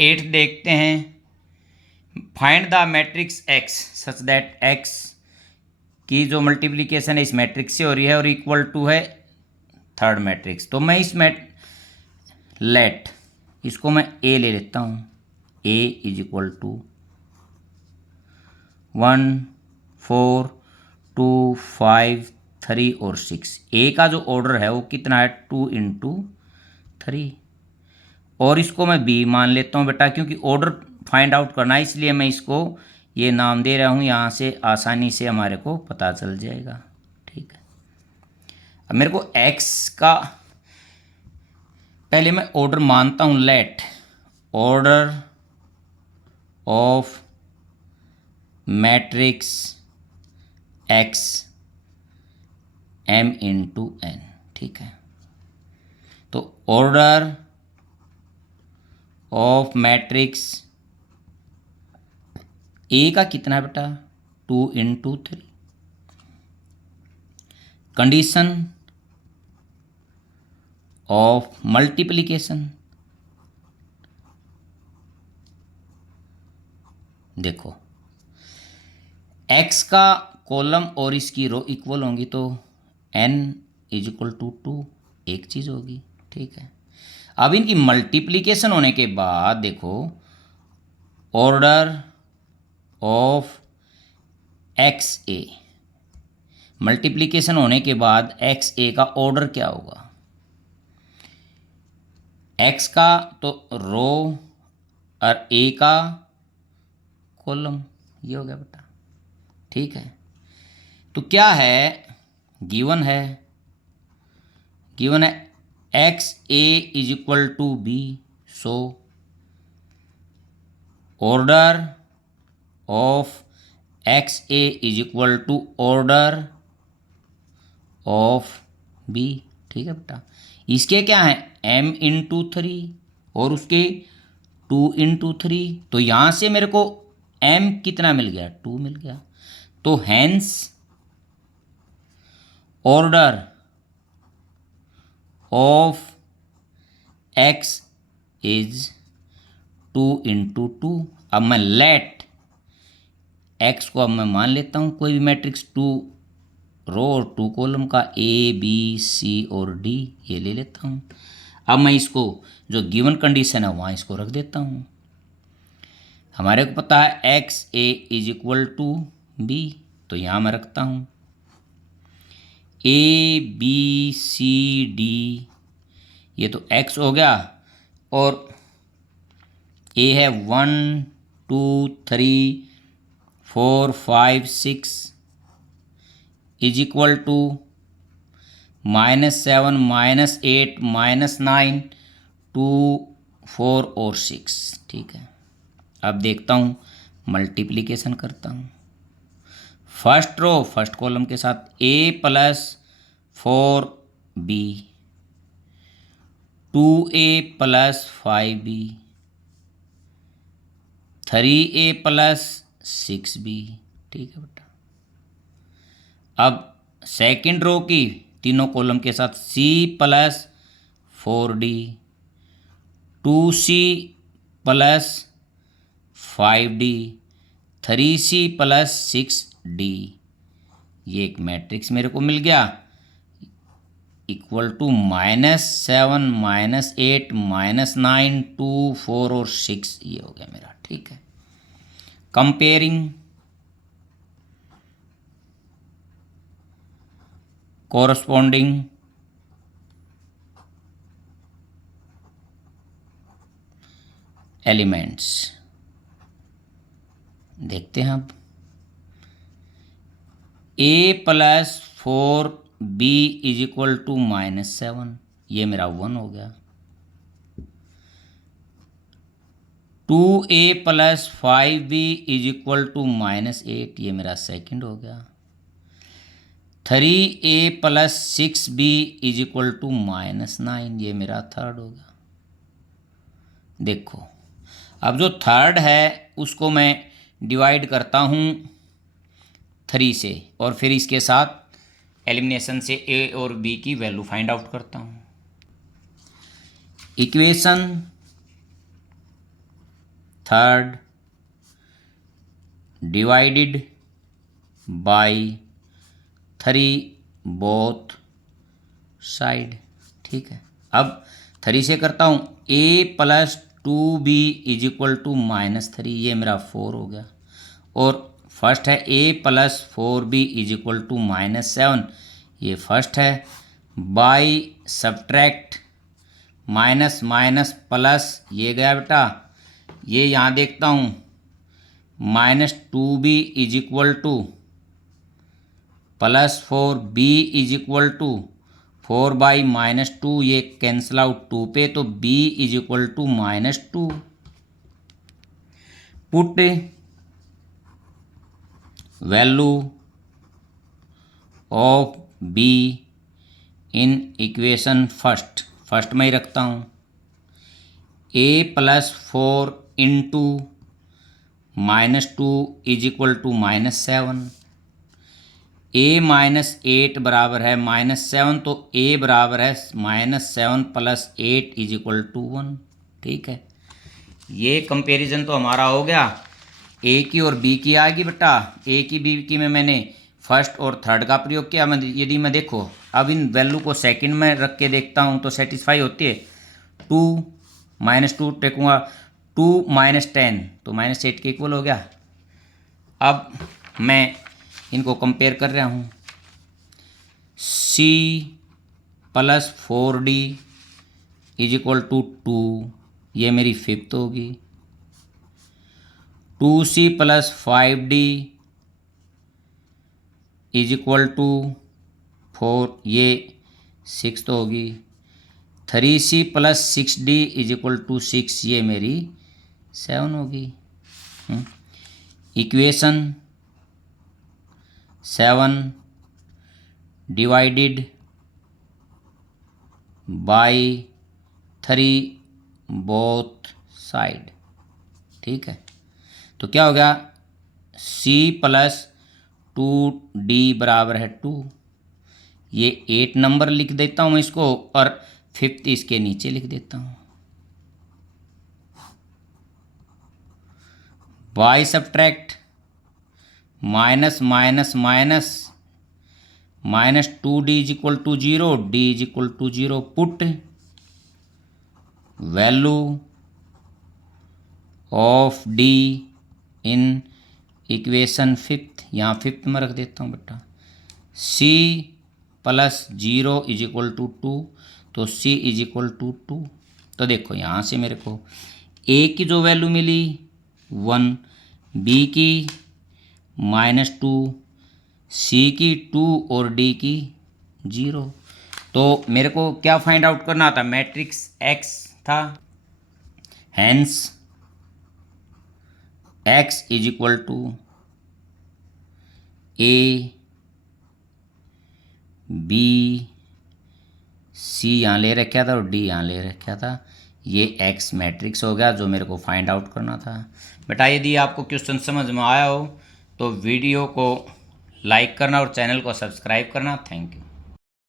8 देखते हैं। Find the matrix x such that x की जो मल्टीप्लिकेशन है इस मैट्रिक्स से हो रही है और इक्वल टू है थर्ड मैट्रिक्स। तो मैं इस लेट इसको मैं ए ले लेता हूँ। ए इज इक्वल टू 1 4 2 5 3 और 6। ए का जो ऑर्डर है वो कितना है 2 इंटू 3। और इसको मैं बी मान लेता हूँ बेटा, क्योंकि ऑर्डर फाइंड आउट करना है इसलिए मैं इसको ये नाम दे रहा हूँ। यहाँ से आसानी से हमारे को पता चल जाएगा। ठीक है, अब मेरे को एक्स का पहले मैं ऑर्डर मानता हूँ। Let order of matrix x m into n. ठीक है, तो ऑर्डर ऑफ मैट्रिक्स ए का कितना है बेटा 2 इंटू 3। कंडीशन ऑफ मल्टीप्लिकेशन, देखो एक्स का कॉलम और इसकी रो इक्वल होंगी तो n इज इक्वल टू 2 एक चीज़ होगी। ठीक है, अब इनकी मल्टीप्लिकेशन होने के बाद देखो order of x A, multiplication होने के बाद एक्स ए का ऑर्डर क्या होगा। एक्स का तो रो और ए का कॉलम, ये हो गया बेटा। ठीक है, तो क्या है गिवन है x a is equal to b. So order of x a is equal to order of b. ठीक है बेटा, इसके क्या है m इंटू 3 और उसके 2 इंटू 3। तो यहाँ से मेरे को m कितना मिल गया 2 मिल गया। तो hence order of x is 2 into 2। अब मैं लेट x को अब मैं मान लेता हूँ कोई भी मैट्रिक्स 2 रो और 2 कॉलम का ए बी सी और डी ये ले लेता हूँ। अब मैं इसको जो गिवन कंडीशन है वहाँ इसको रख देता हूँ। हमारे को पता है x a is equal to b, तो यहाँ मैं रखता हूँ ए बी सी डी, ये तो एक्स हो गया और ए है 1 2 3 4 5 6 इज इक्वल टू -7 -8 -9 2 4 और 6। ठीक है, अब देखता हूँ मल्टीप्लिकेशन करता हूँ। फर्स्ट रो फर्स्ट कॉलम के साथ a plus 4b 2a plus 5b 3a plus 6b। ठीक है बेटा, अब सेकंड रो की तीनों कॉलम के साथ c plus 4d 2c plus 5d 3c plus 6d। ये एक मैट्रिक्स मेरे को मिल गया इक्वल टू -7 -8 -9 2 4 और 6 ये हो गया मेरा। ठीक है, कंपेयरिंग कोरस्पॉन्डिंग एलिमेंट्स देखते हैं। अब a plus 4b is equal to -7 ये मेरा 1 हो गया। 2a plus 5b is equal to -8 ये मेरा सेकंड हो गया। 3a plus 6b is equal to -9 ये मेरा थर्ड हो गया। देखो अब जो थर्ड है उसको मैं डिवाइड करता हूँ 3 से और फिर इसके साथ एलिमिनेशन से a और b की वैल्यू फाइंड आउट करता हूँ। Equation third divided by 3 both side. ठीक है, अब 3 से करता हूँ a plus 2b is equal to -3, ये मेरा 4 हो गया। और फर्स्ट है a plus 4b is equal to -7, ये फर्स्ट है। By subtract minus minus plus, ये गया बेटा, ये यहाँ देखता हूँ -2b is equal to +4b is equal to 4/-2, ये कैंसिल आउट 2 पे, तो b is equal to -2। Put value of b in equation first में ही रखता हूँ। a plus 4 into -2 is equal to -7, a -8 बराबर है -7, तो a बराबर है -7 प्लस 8 इज इक्वल टू 1। ठीक है, ये कंपैरिजन तो हमारा हो गया। a की और b की आएगी बेटा, a की b की में मैंने फर्स्ट और थर्ड का प्रयोग किया। यदि मैं देखो अब इन वैल्यू को सेकंड में रख के देखता हूँ तो सेटिस्फाई होती है। 2 -2 टेकूँगा, 2 -10 तो -8 के इक्वल हो गया। अब मैं इनको कंपेयर कर रहा हूँ। c plus 4d is equal to 2, ये मेरी फिफ्थ होगी। 2c plus 5d is equal to 4, ये सिक्स्थ होगी। 3c plus 6d is equal to 6, ये मेरी 7 होगी। Equation 7 divided by 3 both side. ठीक है, तो क्या हो गया, c प्लस 2d बराबर है 2, ये 8 नंबर लिख देता हूँ मैं इसको, और फिफ्थ इसके नीचे लिख देता हूँ। By subtract minus minus minus -2d is equal to 0, d is equal to 0। Put value of d in equation fifth, यहाँ फिफ्थ में रख देता हूँ बेटा। c plus 0 is equal to 2, तो c इज इक्वल टू 2। तो देखो यहाँ से मेरे को a की जो वैल्यू मिली 1, b की -2, c की 2 और d की 0। तो मेरे को क्या फाइंड आउट करना था, मैट्रिक्स x था। Hence x is equal to a b c यहाँ ले रखा था और d यहाँ ले रखा था, ये x मैट्रिक्स हो गया जो मेरे को फाइंड आउट करना था। बेटा यदि आपको क्वेश्चन समझ में आया हो तो वीडियो को लाइक करना और चैनल को सब्सक्राइब करना। Thank you.